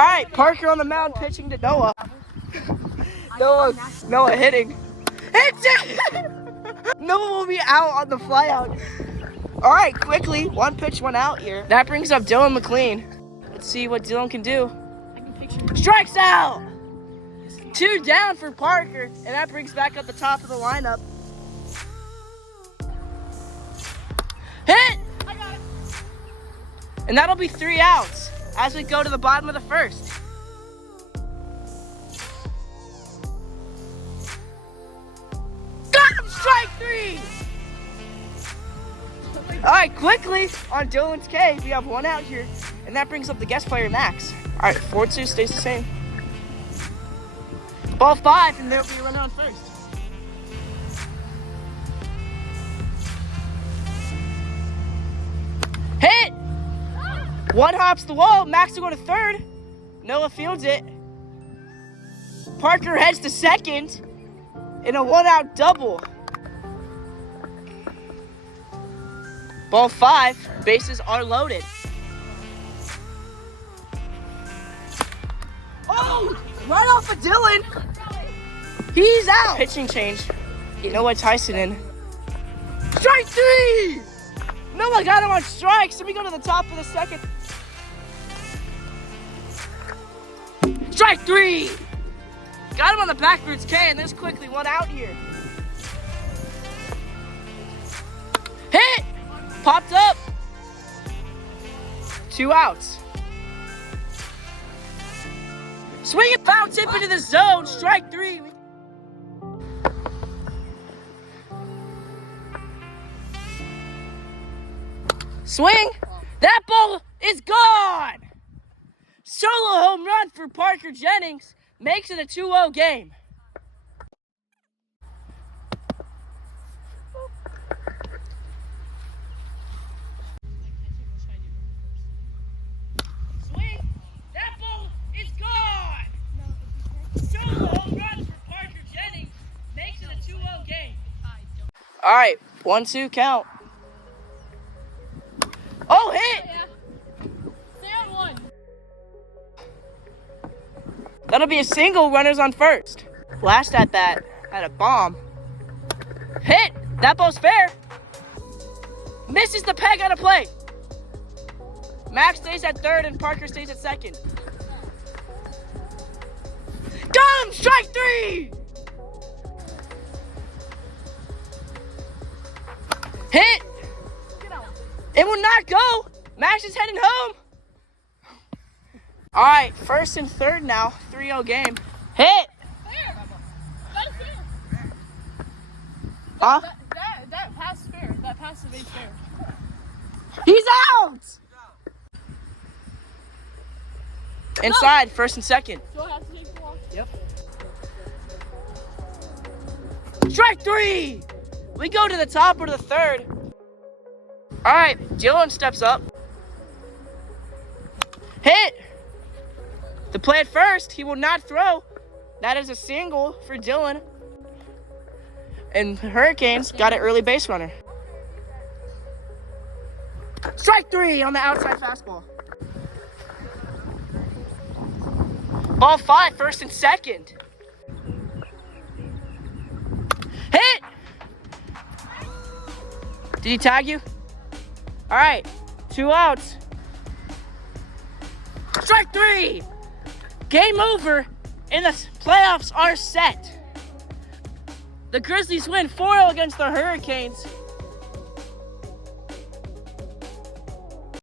All right, Parker on the mound pitching to Noah. Noah hitting. Hits it! Noah will be out on the flyout. All right, quickly, one pitch, one out here. That brings up Dylan McLean. Let's see what Dylan can do. Strikes out! 2 down for Parker, and that brings back up the top of the lineup. Hit! I got it. And that'll be 3 outs as we go to the bottom of the first. Got him! Strike 3! All right, quickly on Dylan's K, we have 1 out here, and that brings up the guest player, Max. All right, 4-2 stays the same. Ball 5, and there'll be a runner on first. Hit! 1 hops the wall. Max will go to third. Noah fields it. Parker heads to second in a 1-out double. Ball 5, bases are loaded. Oh, right off of Dylan. He's out. Pitching change. Noah Tyson in. Strike 3. Noah got him on strikes. Let me go to the top of the second. Strike 3. Got him on the backwards K, and there's quickly 1 out here. Hit. Popped up. 2 outs. Swing it, foul tip into the zone. Strike 3. Swing. That ball is gone. Solo home run for Parker Jennings. Makes it a 2-0 game. Swing. That ball is gone. Solo home run for Parker Jennings. Makes it a 2-0 game. All right, 1-2 count. Oh, hit! Yeah. Stay on 1. That'll be a single, runners on first. Last at bat, had a bomb. Hit! That ball's fair. Misses the peg on a plate. Max stays at third and Parker stays at second. Got him! Strike 3! Hit! It will not go. Max is heading home. All right, first and third now. 3-0 game. Hit. Fair. That is fair. Huh? That pass is fair. That pass is fair. He's out. Inside, first and second. Do I have to take the ball? Yep. Strike 3. We go to the top of the third. All right, Dylan steps up. Hit. The play at first, he will not throw. That is a single for Dylan. And Hurricanes got an early base runner. Strike 3 on the outside fastball. Ball 5, first and second. Hit. Did he tag you? All right, 2 outs. Strike 3. Game over, and the playoffs are set. The Grizzlies win 4-0 against the Hurricanes.